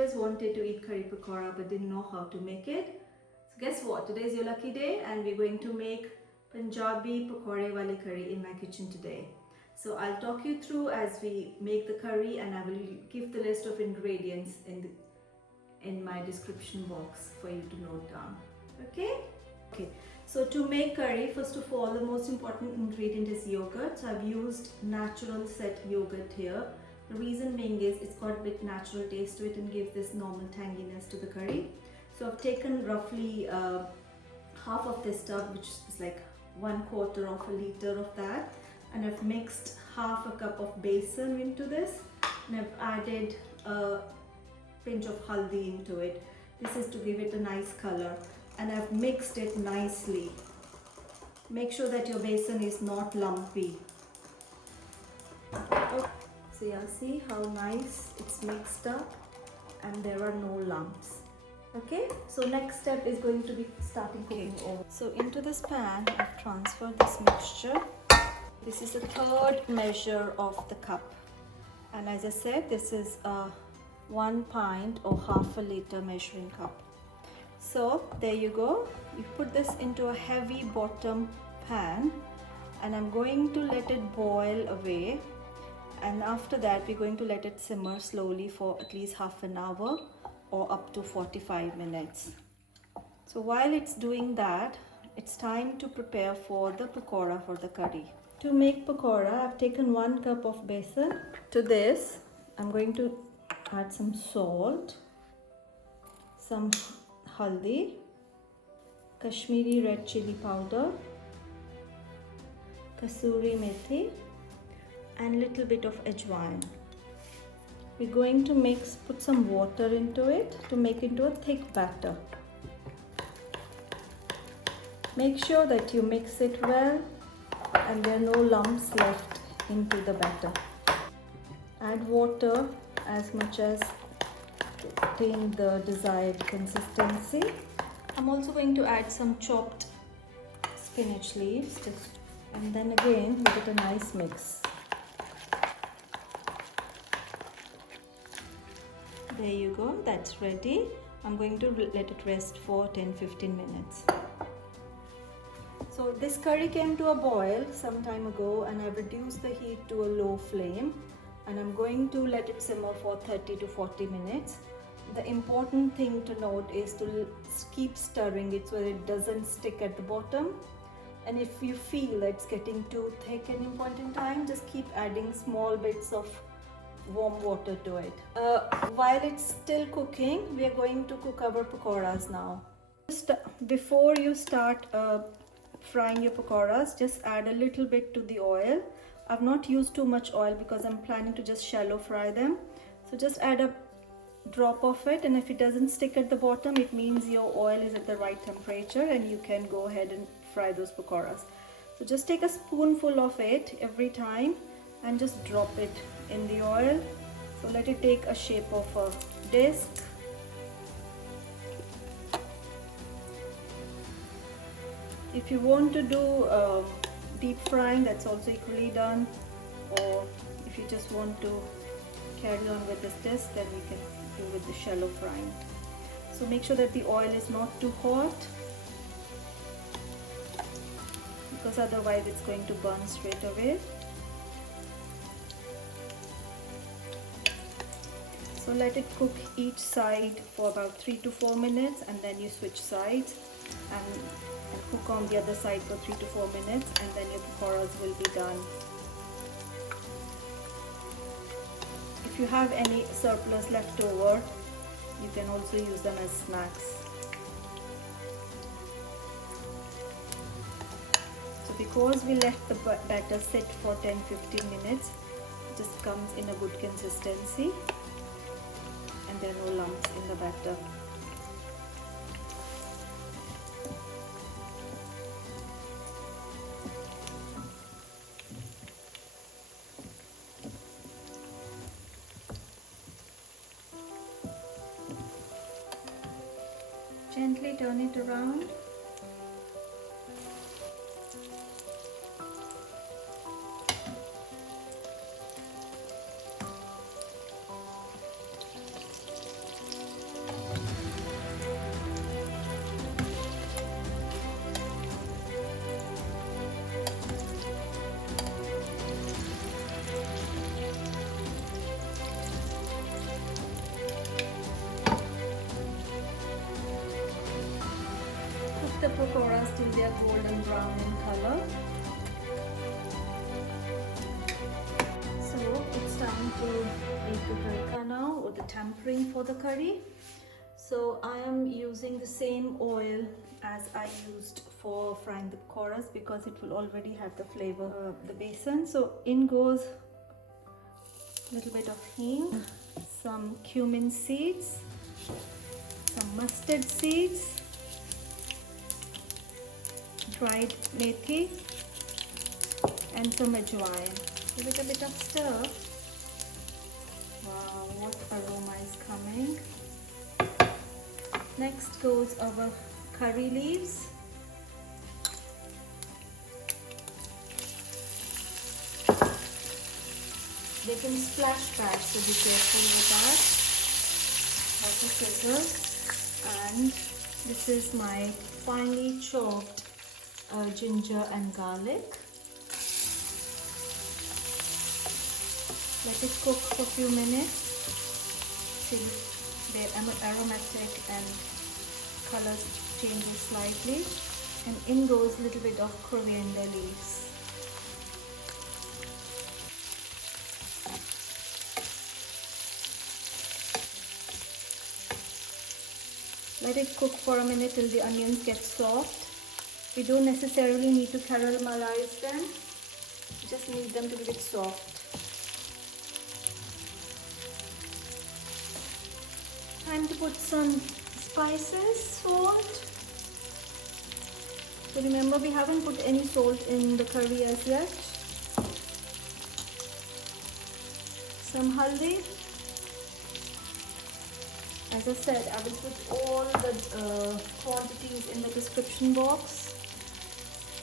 always wanted to eat curry pakora but didn't know how to make it. So guess what? Today is your lucky day and we're going to make Punjabi pakode wali curry in my kitchen today. So I'll talk you through as we make the curry, and I will give the list of ingredients in my description box for you to note down. Okay, so to make curry, first of all, the most important ingredient is yogurt. So I've used natural set yogurt here. The reason being is it's got a bit natural taste to it and gives this normal tanginess to the curry. So I've taken roughly half of this stuff, which is like 1/4 of a liter of that, and I've mixed half a cup of besan into this, and I've added a pinch of haldi into it. This is to give it a nice color, and I've mixed it nicely. Make sure that your besan is not lumpy. Okay. So you'll see how nice it's mixed up and there are no lumps. Okay, so next step is going to be starting cooking over. So into this pan, I've transferred this mixture. This is the 3rd measure of the cup, and as I said, this is a 1 pint or half a liter measuring cup. So there you go. You put this into a heavy bottom pan, and I'm going to let it boil away. And after that, we're going to let it simmer slowly for at least half an hour or up to 45 minutes. So while it's doing that, it's time to prepare for the pakora for the curry. To make pakora, I've taken 1 cup of besan. To this, I'm going to add some salt, some haldi, Kashmiri red chilli powder, Kasoori methi, and little bit of ajwain. We're going to put some water into it to make into a thick batter. Make sure that you mix it well and there are no lumps left into the batter. Add water as much as to obtain the desired consistency. I'm also going to add some chopped spinach leaves, and then again give it a nice mix. There you go, that's ready. I'm going to let it rest for 10-15 minutes. So this curry came to a boil some time ago, and I've reduced the heat to a low flame, and I'm going to let it simmer for 30 to 40 minutes. The important thing to note is to keep stirring it so that it doesn't stick at the bottom. And if you feel that it's getting too thick at any point in time, just keep adding small bits of warm water to it. While it's still cooking, we are going to cook our pakoras now. Before you start frying your pakoras, just add a little bit to the oil. I've not used too much oil because I'm planning to just shallow fry them. So just add a drop of it, and if it doesn't stick at the bottom, it means your oil is at the right temperature and you can go ahead and fry those pakoras. So just take a spoonful of it every time and just drop it in the oil. So let it take a shape of a disc. If you want to do deep frying, that's also equally done, or if you just want to carry on with this disc, then you can do with the shallow frying. So make sure that the oil is not too hot, because otherwise it's going to burn straight away. So let it cook each side for about 3 to 4 minutes, and then you switch sides and cook on the other side for 3 to 4 minutes, and then your pakoras will be done. If you have any surplus left over, you can also use them as snacks. So because we let the batter sit for 10-15 minutes, it just comes in a good consistency and there are no lumps in the batter. Gently turn it around. the pakoras till they are golden brown in color. So it's time to make the tadka now, or the tempering for the curry. So I am using the same oil as I used for frying the pakoras because it will already have the flavor of the besan. So in goes a little bit of hing, some cumin seeds, some mustard seeds, dried methi, and some ajwain. Give it a bit of stir. Wow, what aroma is coming. Next goes our curry leaves. They can splash back, so be careful with that. Lots of scissors. And this is my finely chopped ginger and garlic. Let it cook for a few minutes till they're aromatic and color changes slightly. And in goes a little bit of coriander leaves. Let it cook for a minute till the onions get soft. We don't necessarily need to caramelize them. We just need them to be a bit soft. Time to put some spices, salt. So remember, we haven't put any salt in the curry as yet. Some haldi. As I said, I will put all the quantities in the description box.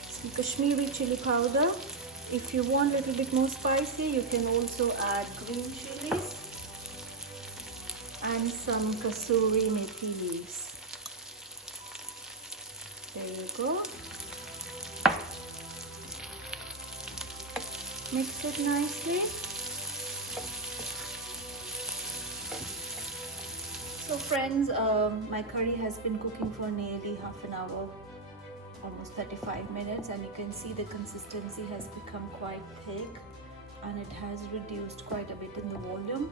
Some Kashmiri chilli powder. If you want a little bit more spicy, you can also add green chillies. And some Kasoori methi leaves. There you go. Mix it nicely. So friends, my curry has been cooking for nearly half an hour, almost 35 minutes, and you can see the consistency has become quite thick and it has reduced quite a bit in the volume.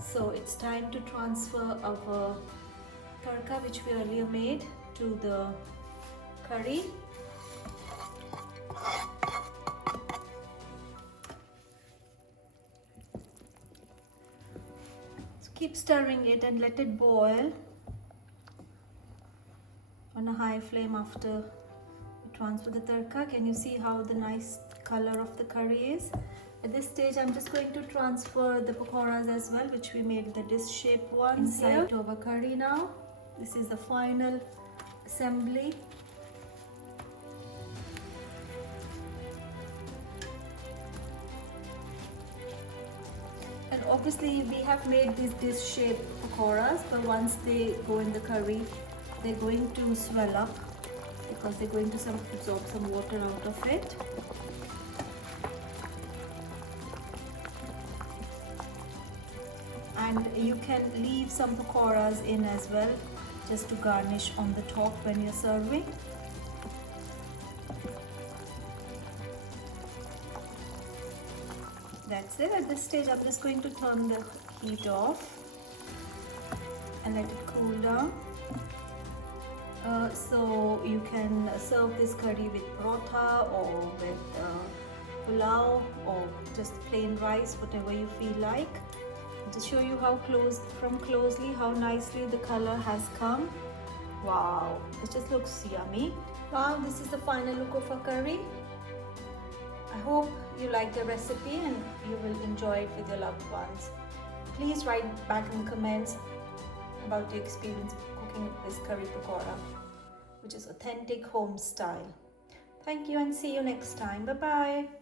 So it's time to transfer our tadka which we earlier made to the curry. So keep stirring it and let it boil on a high flame after you transfer the tadka. Can you see how the nice color of the curry is? At this stage, I'm just going to transfer the pakoras as well, which we made the dish shape ones inside to our curry now. This is the final assembly. And obviously, we have made these dish shape pakoras, but once they go in the curry, they're going to swell up because they're going to absorb some water out of it. And you can leave some pakoras in as well, just to garnish on the top when you're serving. That's it. At this stage, I'm just going to turn the heat off and let it cool down. So you can serve this curry with paratha or with pulao or just plain rice, whatever you feel like. Just show you from closely how nicely the color has come. Wow, it just looks yummy. Wow, this is the final look of our curry. I hope you like the recipe and you will enjoy it with your loved ones. Please write back in the comments about your experience cooking this curry pakoda, which is authentic home style. Thank you and see you next time. Bye bye.